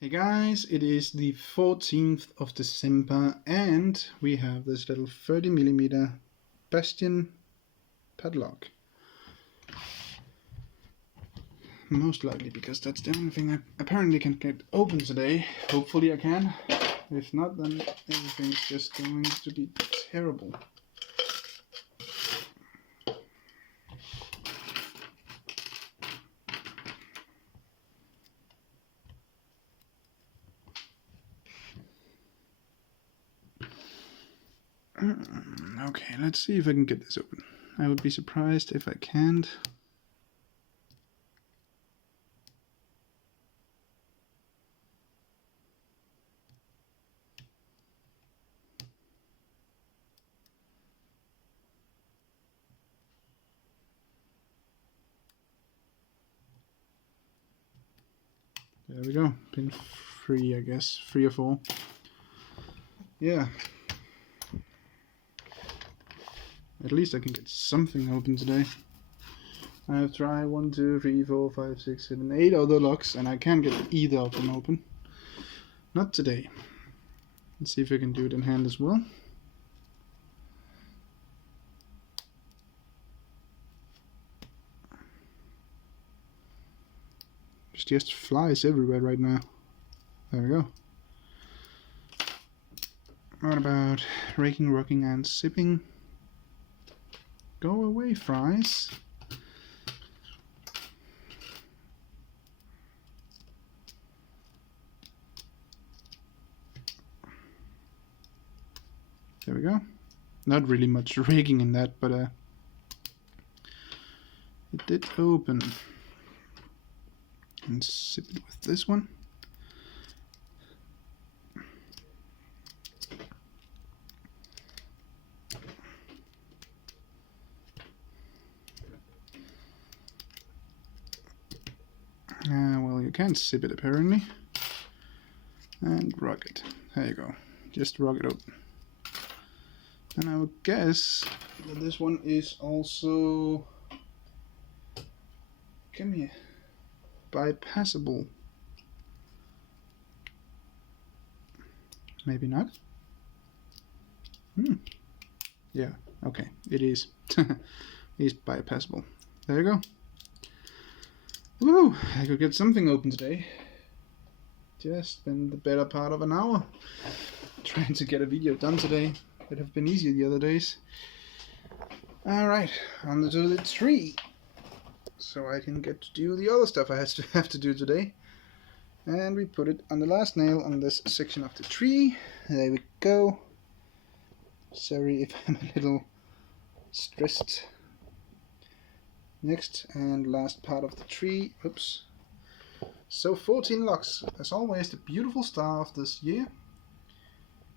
Hey guys, it is the 14th of December and we have this little 30mm bastion padlock. Most likely because that's the only thing I apparently can get open today. Hopefully I can. If not, then everything's just going to be terrible. Okay, let's see if I can get this open. I would be surprised if I can't. There we go, pin 3 I guess, 3 or 4. Yeah. At least I can get something open today. I have tried 1, 2, 3, 4, 5, 6, 7, 8 other locks and I can't get either of them open. Not today. Let's see if I can do it in hand as well. There's just flies everywhere right now. There we go. What about raking, rocking and sipping? Go away, fries. There we go. Not really much raking in that, but it did open. And sip it with this one. Well, you can't sip it apparently. And rock it. There you go. Just rock it open. And I would guess that this one is also, come here, bypassable. Maybe not. Yeah, okay, it is. It is bypassable. There you go. Woo! I could get something open today. Just spent the better part of an hour trying to get a video done today. It have been easier the other days. Alright, on to the tree. So I can get to do the other stuff I have to do today. And we put it on the last nail on this section of the tree. There we go. Sorry if I'm a little stressed. Next and last part of the tree. Oops. So 14 locks. As always, the beautiful star of this year.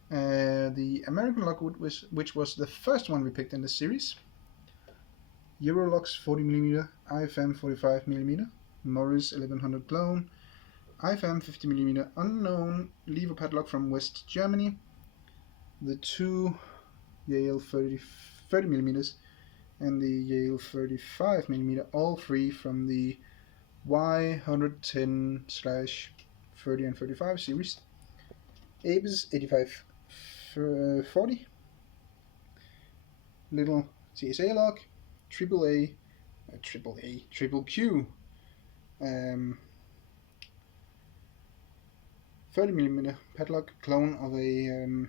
The American Lockwood, which was the first one we picked in the series. Eurolocks 40mm, IFM 45mm, Morris 1100 clone, IFM 50mm unknown, lever padlock from West Germany, the two Yale 30mm and the Yale 35mm, all three from the Y110/30 and 35 series. Abe's 8540, little CSA lock, triple Q, 30mm padlock, clone of a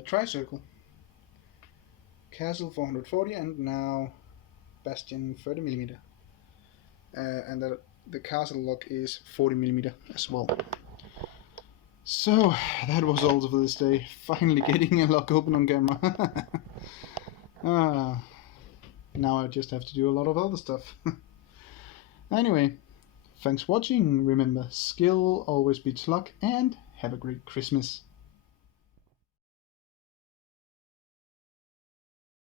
tricircle, Castle 440, and now Bastion 30mm. And the castle lock is 40mm as well. So that was all for this day. Finally getting a lock open on camera. Now I just have to do a lot of other stuff. Anyway, thanks for watching. Remember, skill always beats luck, and have a great Christmas.